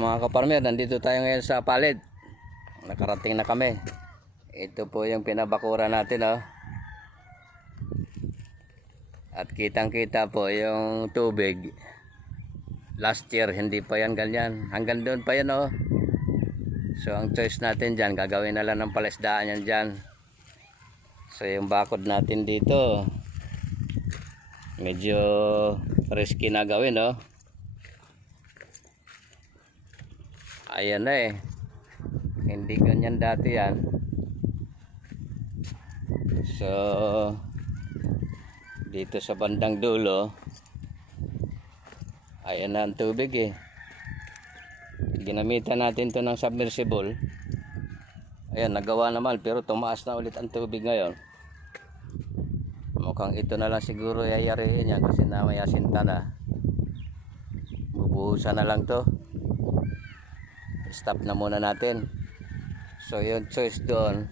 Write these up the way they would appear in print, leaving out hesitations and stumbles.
Mga kaparmer, nandito tayo ngayon sa palid. Nakarating na kami. Ito po yung pinabakura natin, oh. At kitang kita po yung tubig. Last year hindi pa yan ganyan, hanggang doon pa yan, oh. So ang choice natin dyan, gagawin na lang ng palaisdaan yan dyan. So yung bakod natin dito, medyo risky na gawin, oh. Ayan na eh, hindi ganyan dati yan. So dito sa bandang dulo, ayan na ang tubig eh. Ginamitan natin to ng submersible. Ayan, nagawa naman, pero tumaas na ulit ang tubig ngayon. Mukhang ito na lang siguro yayarihin niya kasi namaya sinta na. Bubuhusan na lang to. Stop na muna natin. So yung choice doon,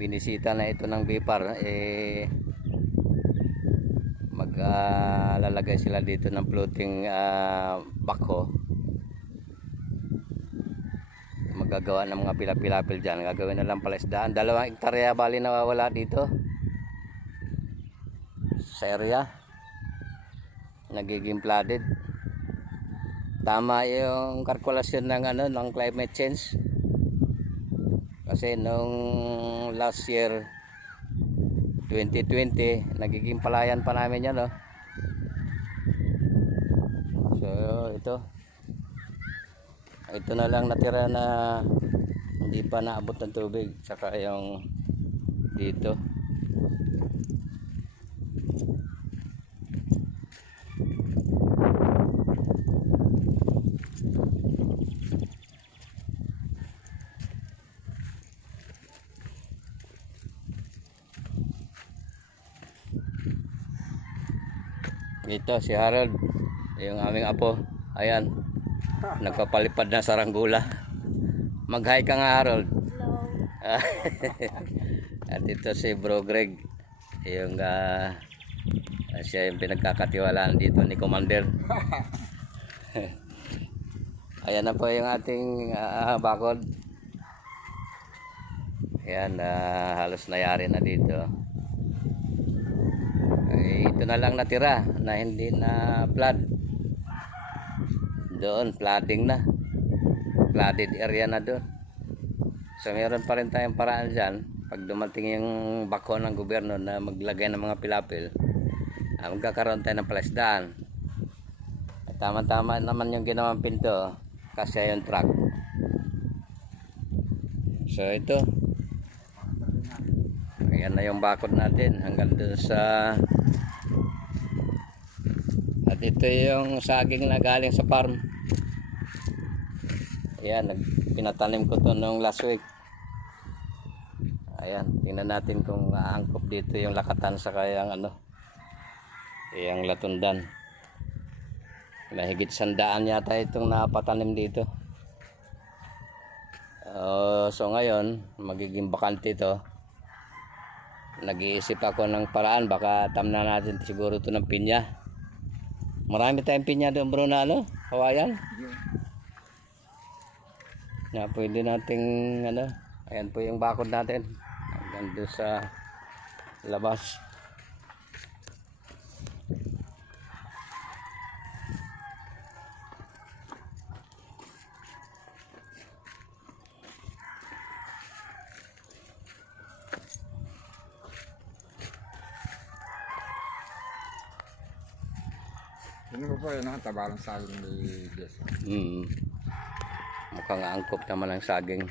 binisita na ito ng BIPAR, maglalagay sila dito ng floating backhoe. Magagawa ng mga pilapil dyan. Gagawin na lang palaisdaan. 2 hektarya bali nawawala dito sa area, nagiging flooded. Tama yung kalkulasyon ng ng climate change. Kasi nung last year 2020, nagiging palayan pa namin yan, oh. So ito na lang natira na hindi pa naabot ng tubig, saka yung dito. Ito si Harold, yung aming apo. Ayan, nagpapalipad na saranggula. Mag-hi ka nga, Harold. At ito si Bro Greg, yung siya yung pinagkakatiwalaan dito ni Commander. Ayan na po yung ating bakod. Ayan, halos nayari na dito. Ito na lang natira na hindi na flood. Doon flooding na, flooded area na doon. So meron pa rin tayong paraan dyan. Pag dumating yung backhoe ng gobyerno na maglagay ng mga pilapil, magkakaroon tayo ng palaisdaan. At tama-tama naman yung ginawang pinto kasi yung truck. So ito, ayan na yung bakod natin hanggang doon sa. At ito yung saging na galing sa farm. Ayan, pinatanim ko to nung last week. Ayan, tingnan natin kung aangkop dito yung lakatan sa kayang yung latundan. Mahigit 100 yata itong napatanim dito. So ngayon, magiging bakante to. Nag-iisip ako ng paraan, baka tamna natin siguro to ng pinya. Marami tayong pinya doon, bro, na kawayan. Na pwede nating ayan po yung bakod natin hanggang doon sa labas. Ano po yun, tabalang saging ni Jess? Mukhang angkop naman ang saging.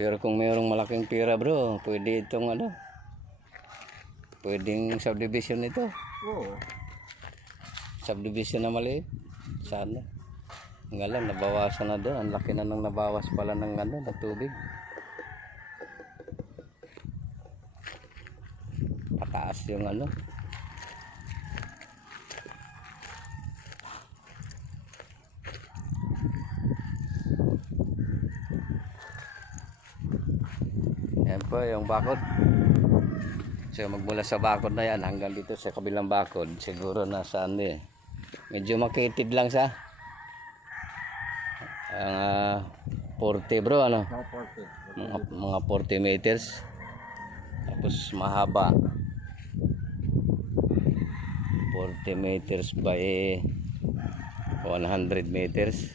Pero kung mayroong malaking pira, bro, pwede itong pwedeng subdivision ito. Oo. Subdivision na maliit. Sana. Nga lang, nabawasan na doon. Ang laki na nang nabawas pala ng ng tubig. Pataas yung Yan po yung bakod. So magmula sa bakod na yan hanggang dito sa kabilang bakod, siguro nasa Medyo makitid lang sa ang 40 bro, ano? Mga 40. Mga 40 meters. Tapos mahaba. 40 meters by 100 meters.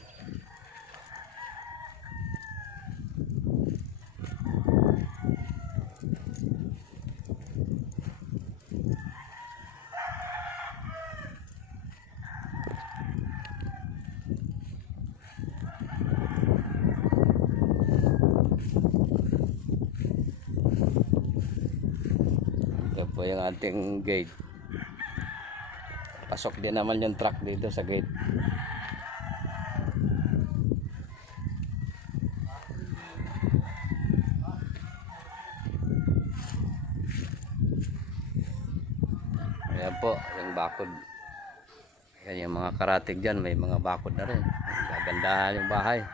Ito po yung ating gate. Pasok din naman yung truck dito sa gate. Ayan po, yung bakod. Ayan yung mga karatig dyan, may mga bakod na rin. Gagandahan yung bahay.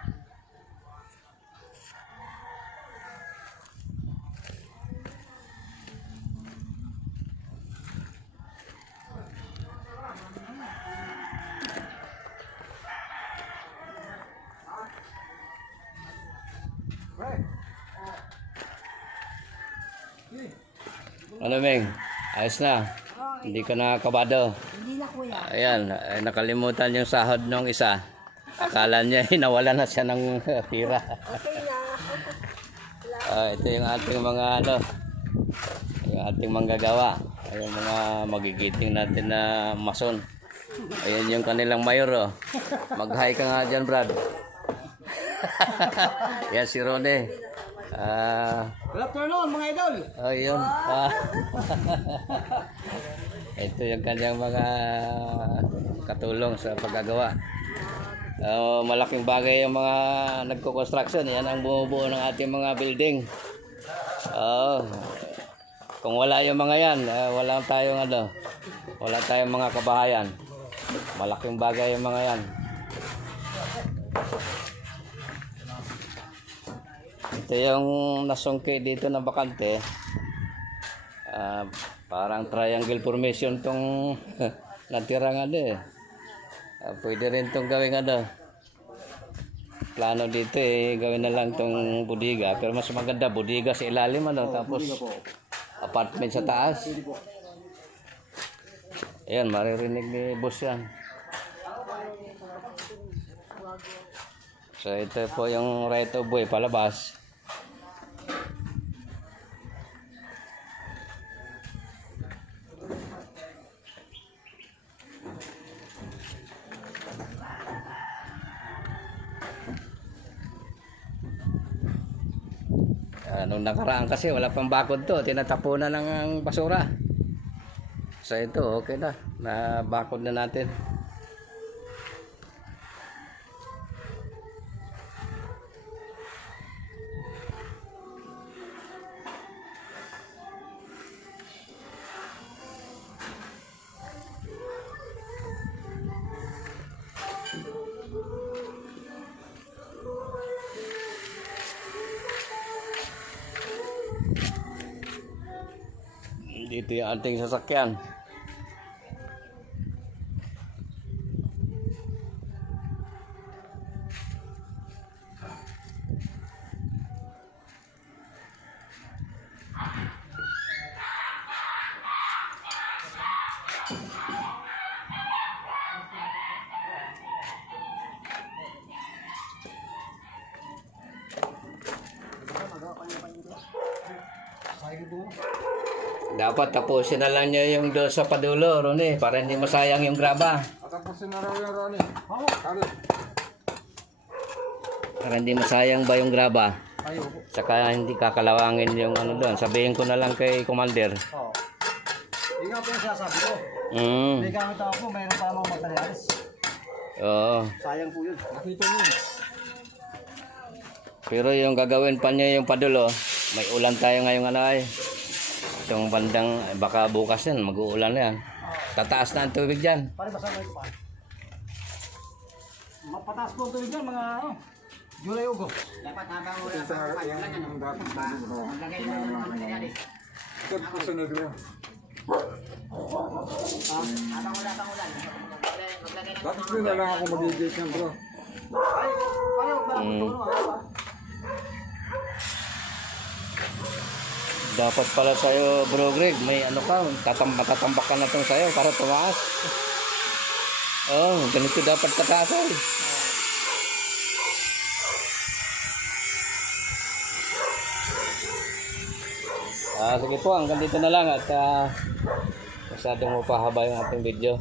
Ano Meng? Ayos na? Hindi ka na kabado? Hindi na kuya. Ayan, ay, nakalimutan yung sahod ng isa. Akala niya nawala na siya ng tira. Okay na. Ito yung ating mga yung ating manggagawa. Yung mga magigiting natin na mason. Ayan yung kanilang mayor, oh. Mag-hi ka nga dyan, Brad. Yan si Rone. Good afternoon mga idol. Yun. Ito yung kanyang mga katulong sa paggagawa. Malaking bagay yung mga nagko-construction. Yan ang bumubuo ng ating mga building. Kung wala yung mga yan, wala tayong mga kabahayan. Malaking bagay yung mga yan. Ito yung nasungki dito na bakante. Parang triangle formation tong natirang pwede rin tong gawing plano dito gawin na lang tong bodega, pero mas maganda bodega sa ilalim tapos apartment sa taas. Ayan, maririnig ni boss yan. So ito po yung right of way palabas. Nung nakaraan kasi wala pang bakod to, tinatapunan lang ang basura. So ito okay na, bakod na natin. Dito yung ating sasakyan. Dapat tapusin na lang niya yung doon sa padulo, Ronnie, para hindi masayang yung graba. Tapusin na raw yung Ronnie. Kali. Para hindi masayang ba yung graba. Ayo. Saka hindi kakalawangin yung doon. Sabihin ko na lang kay Commander. Oh. Ikaw po yung sinasabi ko. May gamit ako, mayroon pa mga materialis. Oo. Sayang po yun. Nakita mo yun. Pero yung gagawin pa niya yung padulo, may ulan tayo ngayong Itong bandang, baka bukas yan, mag-uulan na yan. Tataas na ang tubig dyan. Pare, basa mo ito pa. Mapataas po ang tubig dyan, mga July, Ugo. Dapat habang wala Ito pa yung dapat mo. maglagay na ng mga materialis. Ito susunod mo. Habang wala pang ulan, maglagay Bakit ko na lang ako mag-gate niyan, bro? Ay, paano? Mm. Dapat pala sa'yo, Bro Greg, may ano ka, matatambak ka na itong sa'yo para tumaas. Oh, ganito dapat kataasan. Sige po, hanggang dito na lang at masyadong mapahaba yung ating video.